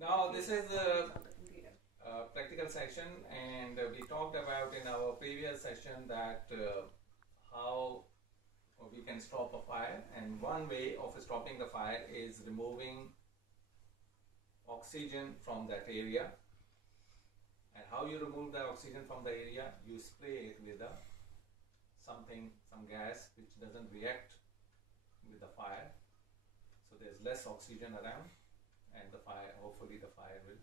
Now this is a practical session, and we talked about in our previous session that how we can stop a fire, and one way of stopping the fire is removing oxygen from that area. And how you remove the oxygen from the area? You spray it with some gas which doesn't react with the fire, so there's less oxygen around, and the fire, hopefully the fire will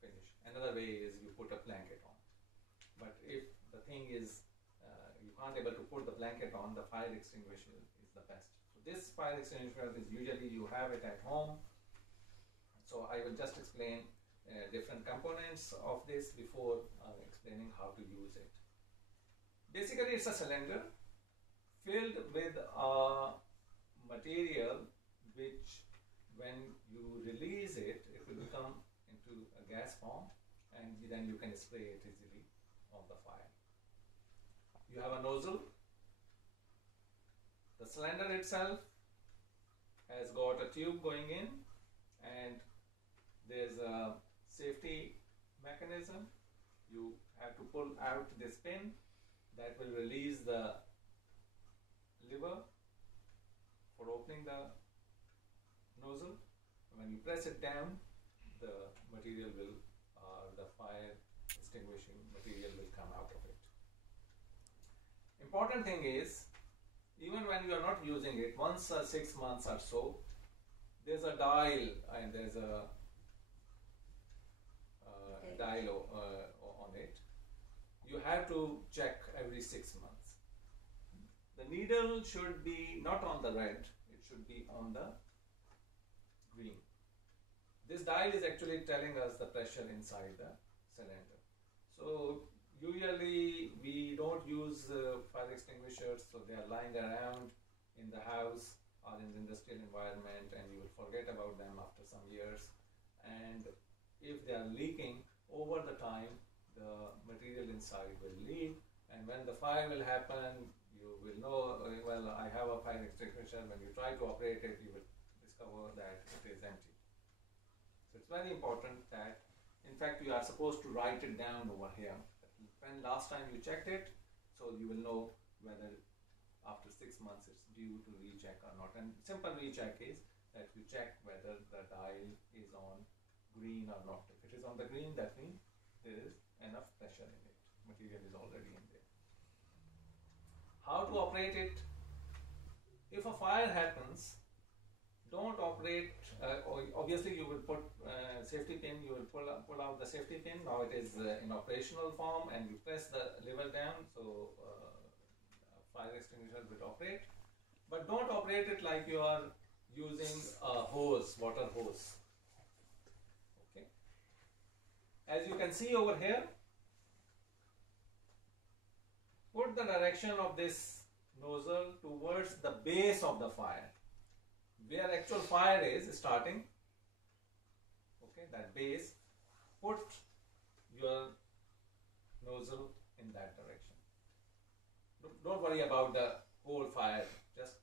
finish. Another way is you put a blanket on. But if the thing is you can't able to put the blanket on, the fire extinguisher is the best. So this fire extinguisher is usually you have it at home. So I will just explain different components of this before explaining how to use it. Basically it's a cylinder filled with a material which when you release it, it will come into a gas form, and then you can spray it easily on the fire. You have a nozzle. The cylinder itself has got a tube going in, and there's a safety mechanism. You have to pull out this pin that will release the lever for opening the nozzle. When you press it down, the material will, the fire extinguishing material will come out of it. Important thing is, even when you are not using it, once 6 months or so, there's a dial, and there's a dial on it. You have to check every 6 months. The needle should be not on the red, it should be on the green. This dial is actually telling us the pressure inside the cylinder. So usually we don't use fire extinguishers, so they are lying around in the house or in the industrial environment, and you will forget about them after some years. And if they are leaking over the time, the material inside will leak, and when the fire will happen, you will know, well, I have a fire extinguisher. When you try to operate it, you will discover that it is empty. So it's very important that, in fact, you are supposed to write it down over here. When last time you checked it, so you will know whether after 6 months it's due to recheck or not. And simple recheck is that you check whether the dial is on green or not. If it is on the green, that means there is enough pressure in it. Material is already in there. How to operate it? If a fire happens, don't operate, obviously you will put safety pin, you will pull out the safety pin. Now it is in operational form, and you press the lever down, so fire extinguisher will operate. But don't operate it like you are using a hose, water hose. Okay. As you can see over here, put the direction of this nozzle towards the base of the fire, where actual fire is starting. Okay, that base, put your nozzle in that direction. Don't worry about the whole fire, just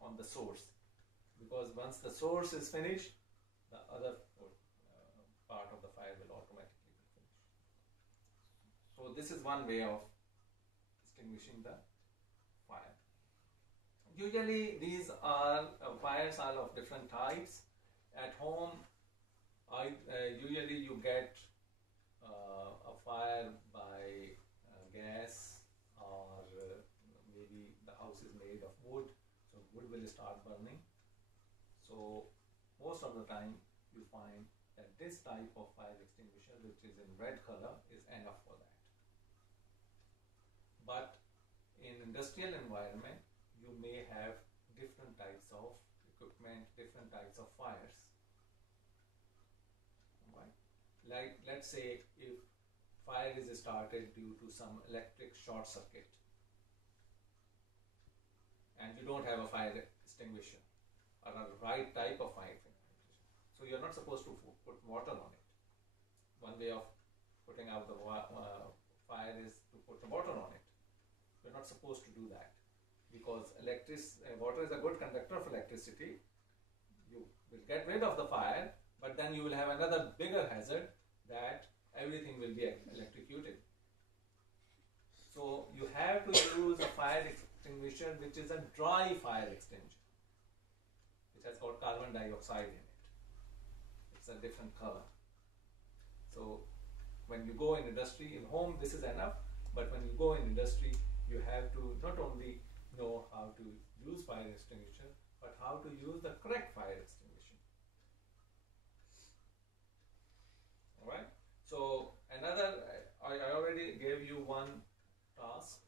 on the source, because once the source is finished, the other part of the fire will automatically be finished. So this is one way of extinguishing the fire. Usually these are fires are of different types. At home, usually you get a fire by gas, or maybe the house is made of wood, so wood will start burning. So most of the time you find that this type of fire extinguisher, which is in red color, is enough for that. But in industrial environment, you may have different types of equipment, different types of fires. Right? Like, let's say if fire is started due to some electric short circuit, and you don't have a fire extinguisher or a right type of fire extinguisher, so you're not supposed to put water on it. One way of putting out the fire is to put water on it. You're not supposed to do that, because water is a good conductor of electricity. You will get rid of the fire, But then you will have another bigger hazard that everything will be electrocuted. So you have to use a fire extinguisher which is a dry fire extinguisher, which has got carbon dioxide in it. It's a different color. So when you go in industry, in home this is enough, but when you go in industry, you have to not only know how to use fire extinguisher, but how to use the correct fire extinguisher. Alright? So another, I already gave you one task,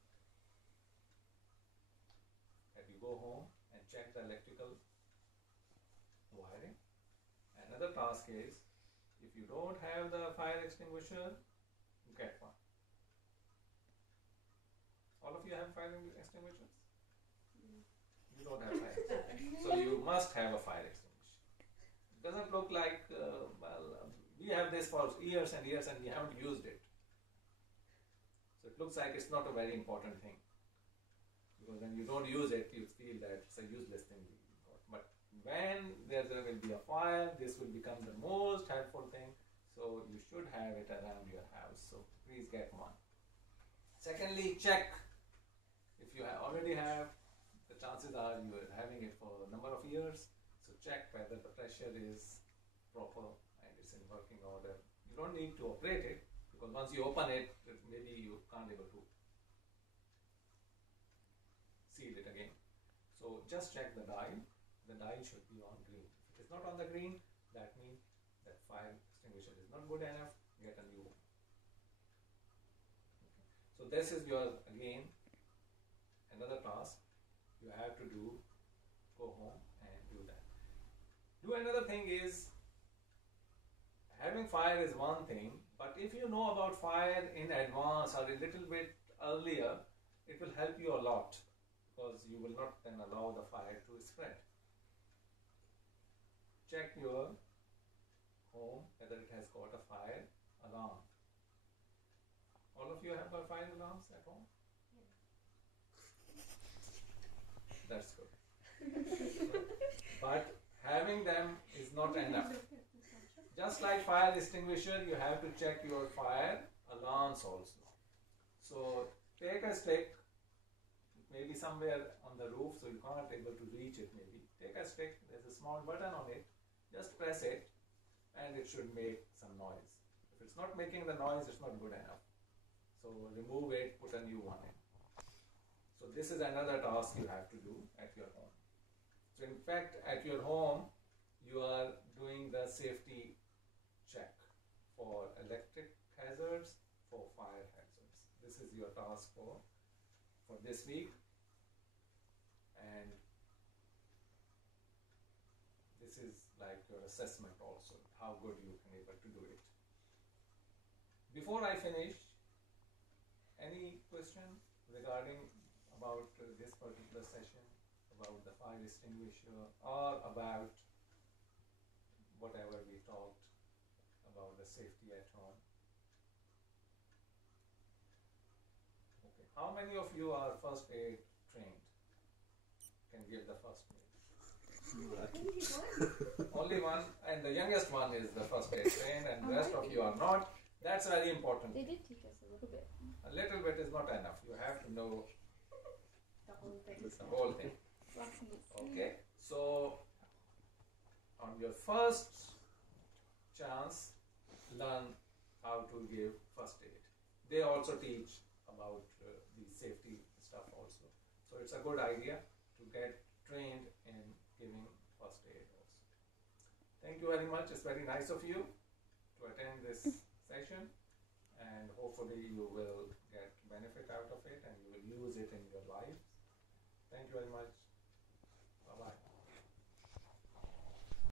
that you go home and check the electrical wiring. Another task is, if you don't have the fire extinguisher, get one. All of you have fire extinguishers? You don't have fire extinguisher. So you must have a fire extinguisher. It doesn't look like, we have this for years and years and we haven't used it. So it looks like it's not a very important thing. Because when you don't use it, you feel that it's a useless thing you got. But when there will be a fire, this will become the most helpful thing. So you should have it around your house. So please get one. Secondly, check. If you already have, the chances are you are having it for a number of years. So check whether the pressure is proper and it's in working order. You don't need to operate it, because once you open it, maybe you can't able to seal it again. So just check the dial. The dial should be on green. If it is not on the green, that means that fire extinguisher is not good enough. Get a new one. Okay. So this is your, again, another task you have to do. Go home and do that. Do another thing is, having fire is one thing, but if you know about fire in advance or a little bit earlier, it will help you a lot, because you will not then allow the fire to spread. Check your home whether it has got a fire alarm. All of you have got fire alarms at home? That's good. But having them is not enough. Just like fire extinguisher, you have to check your fire alarms also. So take a stick, maybe somewhere on the roof, so you can't able to reach it maybe. Take a stick, there's a small button on it, just press it and it should make some noise. If it's not making the noise, it's not good enough. So remove it, put a new one in. So this is another task you have to do at your home. So in fact, at your home, you are doing the safety check for electric hazards, for fire hazards. This is your task for this week. And this is like your assessment also, how good you can able to do it. Before I finish, any question regarding about this particular session, about the fire extinguisher, or about whatever we talked about the safety at home? Okay. How many of you are first aid trained? Can give the first aid? Only one, and the youngest one is the first aid trained, and the rest of you are not. That's very important. They did teach us a little bit. A little bit is not enough. You have to know The whole thing. the whole thing. Lessons. Okay, so on your first chance, learn how to give first aid. They also teach about the safety stuff also. So it's a good idea to get trained in giving first aid also. Thank you very much. It's very nice of you to attend this session, and hopefully you will get benefit out of it and you will use it in your life. Thank you very much.